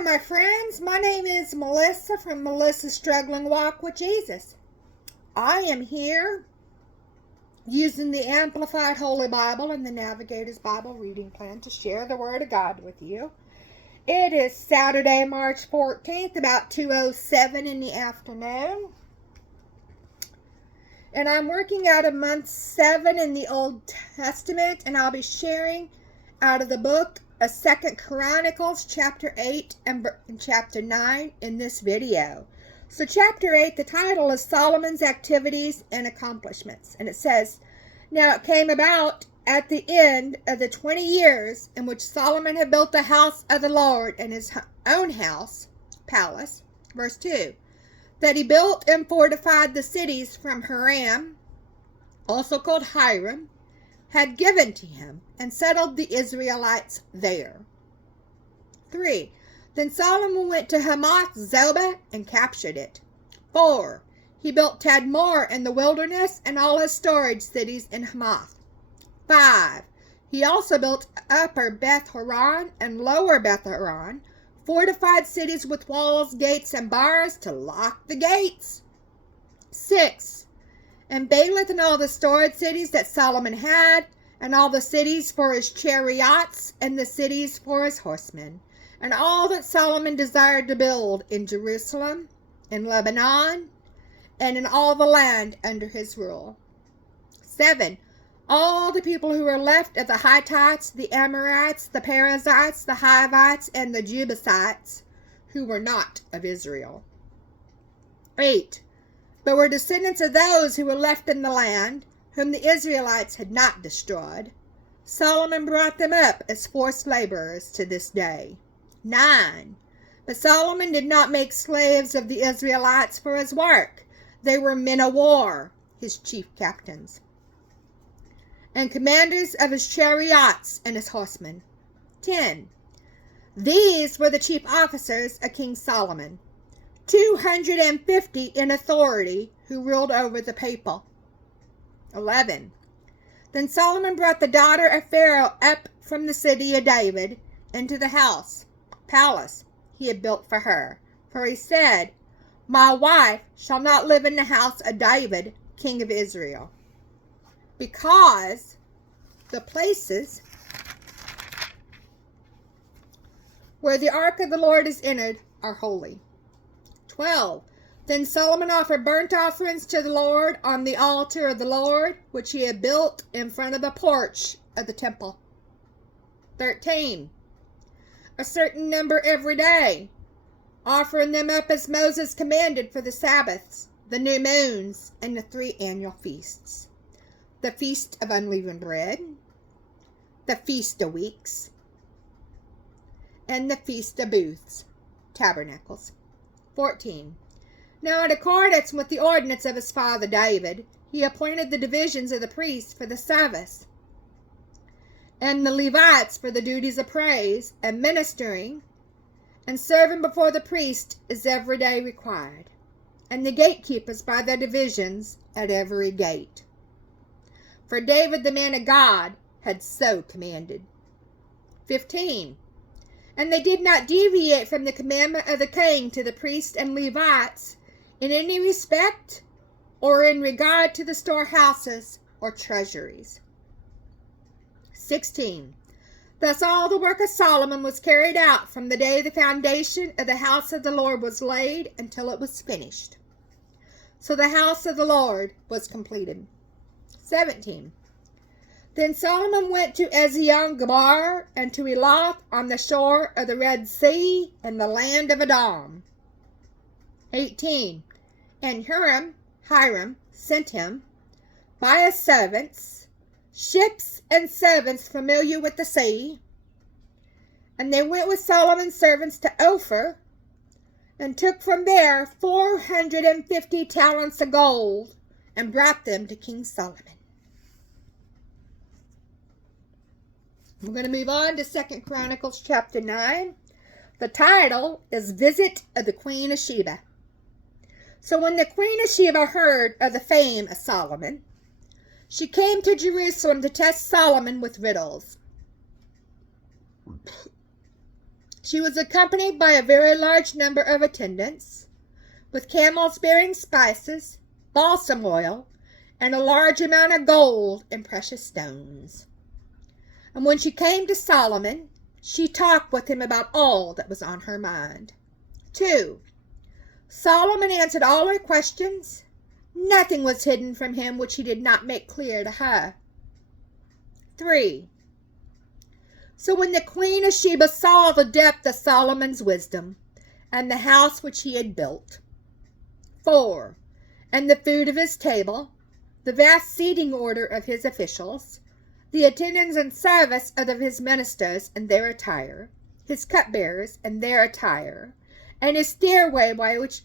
Hello, my friends. My name is Melissa from Melissa's Struggling Walk with Jesus. I am here using the Amplified Holy Bible and the Navigator's Bible reading plan to share the Word of God with you. It is Saturday, March 14th, about 2:07 in the afternoon. And I'm working out of month 7 in the Old Testament, and I'll be sharing out of the book of 2 Chronicles, chapter 8 and chapter 9 in this video. So chapter 8, the title is Solomon's Activities and Accomplishments. And it says, "Now it came about at the end of the 20 years in which Solomon had built the house of the Lord and his own house, palace," verse 2, "that he built and fortified the cities from Hiram, also called Hiram, had given to him, and settled the Israelites there." 3. Then Solomon went to Hamath Zobah and captured it. 4. He built Tadmor in the wilderness and all his storage cities in Hamath. 5. He also built Upper Beth Horon and Lower Beth Horon, fortified cities with walls, gates, and bars to lock the gates. 6. And Baalath and all the storage cities that Solomon had, and all the cities for his chariots, and the cities for his horsemen, and all that Solomon desired to build in Jerusalem, in Lebanon, and in all the land under his rule. 7. All the people who were left of the Hittites, the Amorites, the Perizzites, the Hivites, and the Jebusites, who were not of Israel. 8. But were descendants of those who were left in the land, whom the Israelites had not destroyed. Solomon brought them up as forced laborers to this day. 9. But Solomon did not make slaves of the Israelites for his work. They were men of war, his chief captains, and commanders of his chariots and his horsemen. 10. These were the chief officers of King Solomon, 250 in authority, who ruled over the people. 11. Then Solomon brought the daughter of Pharaoh up from the city of David into the palace he had built for her. For he said, "My wife shall not live in the house of David, king of Israel, because the places where the ark of the Lord is entered are holy." 12. Then Solomon offered burnt offerings to the Lord on the altar of the Lord, which he had built in front of the porch of the temple. 13. A certain number every day, offering them up as Moses commanded for the Sabbaths, the new moons, and the 3 annual feasts: the Feast of Unleavened Bread, the Feast of Weeks, and the Feast of Booths, Tabernacles. 14. Now in accordance with the ordinance of his father David, he appointed the divisions of the priests for the Sabbaths, and the Levites for the duties of praise, and ministering, and serving before the priest is every day required, and the gatekeepers by their divisions at every gate. For David the man of God had so commanded. 15. And they did not deviate from the commandment of the king to the priests and Levites in any respect or in regard to the storehouses or treasuries. 16. Thus all the work of Solomon was carried out from the day the foundation of the house of the Lord was laid until it was finished. So the house of the Lord was completed. 17. Then Solomon went to Ezion-Geber and to Elath on the shore of the Red Sea in the land of Edom. 18. And Hiram sent him by his servants, ships and servants familiar with the sea. And they went with Solomon's servants to Ophir, and took from there 450 talents of gold, and brought them to King Solomon. We're going to move on to 2 Chronicles chapter 9. The title is Visit of the Queen of Sheba. So when the Queen of Sheba heard of the fame of Solomon, she came to Jerusalem to test Solomon with riddles. She was accompanied by a very large number of attendants, with camels bearing spices, balsam oil, and a large amount of gold and precious stones. And when she came to Solomon, she talked with him about all that was on her mind. 2. Solomon answered all her questions. Nothing was hidden from him which he did not make clear to her. 3. So when the Queen of Sheba saw the depth of Solomon's wisdom, and the house which he had built, 4. And the food of his table, the vast seating order of his officials, the attendants and service of his ministers and their attire, his cupbearers and their attire, and his stairway by which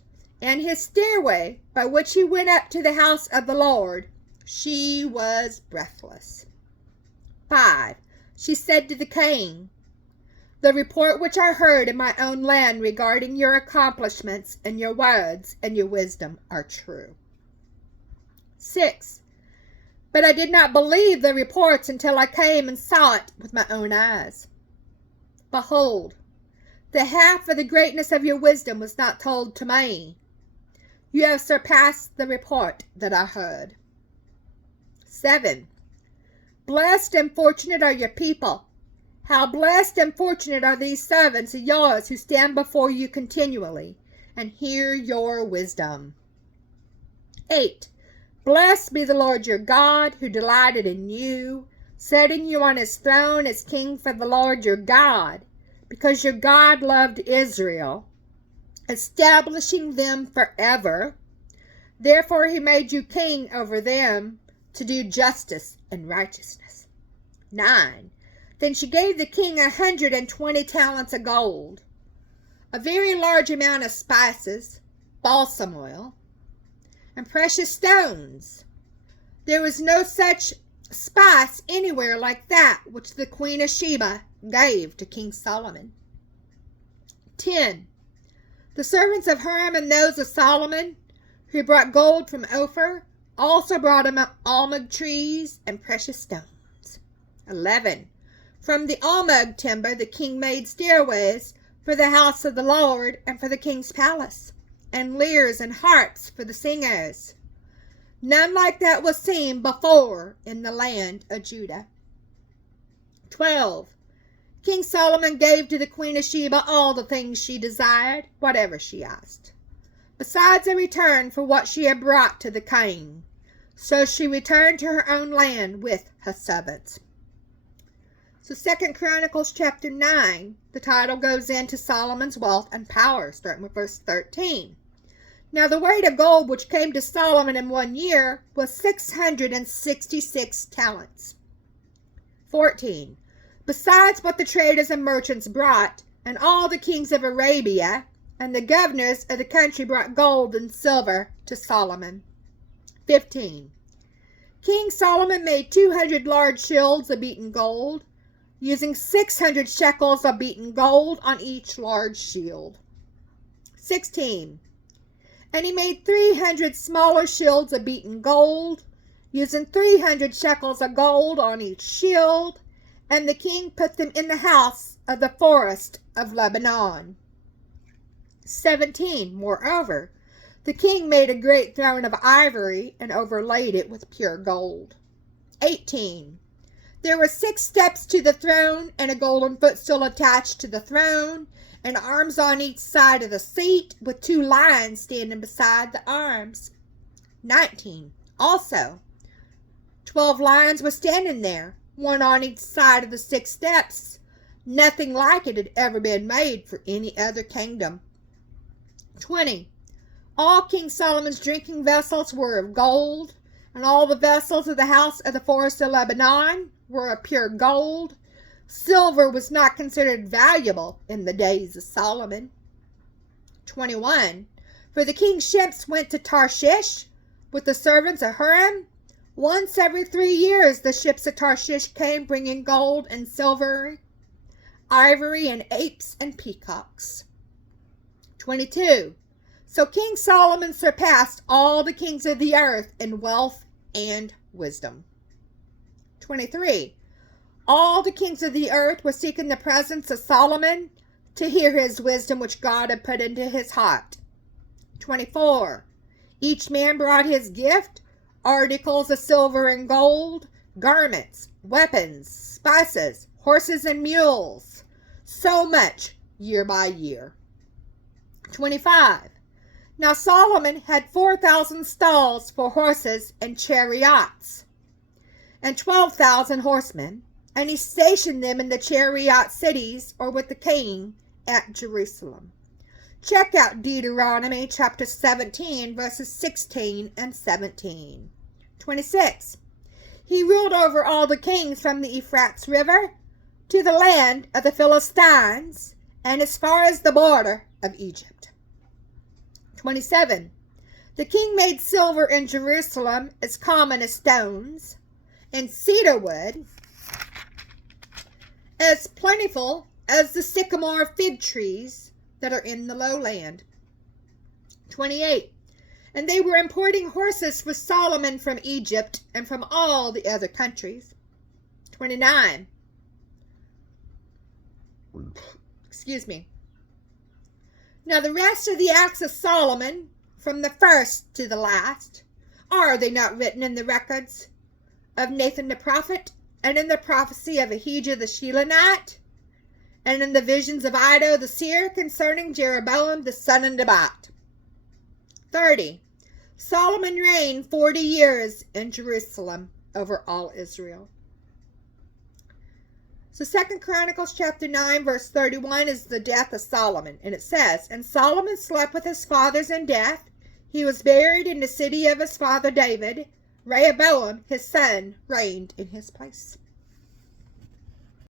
he went up to the house of the Lord, she was breathless. 5. She said to the king, "The report which I heard in my own land regarding your accomplishments and your words and your wisdom are true." 6. But I did not believe the reports until I came and saw it with my own eyes. Behold, the half of the greatness of your wisdom was not told to me. You have surpassed the report that I heard. 7. Blessed and fortunate are your people. How blessed and fortunate are these servants of yours who stand before you continually and hear your wisdom. 8. Blessed be the Lord your God, who delighted in you, setting you on his throne as king for the Lord your God, because your God loved Israel, establishing them forever. Therefore he made you king over them, to do justice and righteousness. 9. Then she gave the king 120 talents of gold, a very large amount of spices, balsam oil, and precious stones. There was no such spice anywhere like that which the Queen of Sheba gave to King Solomon. 10. The servants of Hiram and those of Solomon, who brought gold from Ophir, also brought him almug trees and precious stones. 11. From the almug timber the king made stairways for the house of the Lord and for the king's palace, and lyres and harps for the singers. None like that was seen before in the land of Judah. 12. King Solomon gave to the Queen of Sheba all the things she desired, whatever she asked, besides a return for what she had brought to the king. So she returned to her own land with her servants. So 2 Chronicles chapter 9, the title goes into Solomon's wealth and power, starting with verse 13. Now the weight of gold which came to Solomon in 1 year was 666 talents. 14. Besides what the traders and merchants brought, and all the kings of Arabia, and the governors of the country brought gold and silver to Solomon. 15. King Solomon made 200 large shields of beaten gold, using 600 shekels of beaten gold on each large shield. 16. And he made 300 smaller shields of beaten gold, using 300 shekels of gold on each shield, and the king put them in the house of the forest of Lebanon. 17. Moreover, the king made a great throne of ivory and overlaid it with pure gold. 18. There were 6 steps to the throne, and a golden footstool attached to the throne, and arms on each side of the seat, with 2 lions standing beside the arms. 19. Also, 12 lions were standing there, one on each side of the 6 steps. Nothing like it had ever been made for any other kingdom. 20. All King Solomon's drinking vessels were of gold, and all the vessels of the house of the forest of Lebanon were of pure gold. Silver was not considered valuable in the days of Solomon. 21. For the king's ships went to Tarshish with the servants of Hiram. Once every 3 years the ships of Tarshish came bringing gold and silver, ivory and apes and peacocks. 22. So King Solomon surpassed all the kings of the earth in wealth and wisdom. 23. All the kings of the earth were seeking the presence of Solomon to hear his wisdom which God had put into his heart. 24. Each man brought his gift, articles of silver and gold, garments, weapons, spices, horses and mules, so much year by year. 25. Now Solomon had 4,000 stalls for horses and chariots, and 12,000 horsemen, and he stationed them in the chariot cities or with the king at Jerusalem. Check out Deuteronomy chapter 17, verses 16 and 17. 26. He ruled over all the kings from the Euphrates River to the land of the Philistines and as far as the border of Egypt. 27. The king made silver in Jerusalem as common as stones, and cedar wood as plentiful as the sycamore fig trees that are in the lowland. 28. And they were importing horses for Solomon from Egypt and from all the other countries. 29. Excuse me. Now the rest of the acts of Solomon, from the first to the last, are they not written in the records of Nathan the prophet, and in the prophecy of Ahijah the Shilonite, and in the visions of Iddo the seer concerning Jeroboam the son of Nebat? 30. Solomon reigned 40 years in Jerusalem over all Israel. So 2 Chronicles chapter 9 verse 31 is the death of Solomon. And it says, And Solomon slept with his fathers in death. He was buried in the city of his father David. Rehoboam, his son, reigned in his place.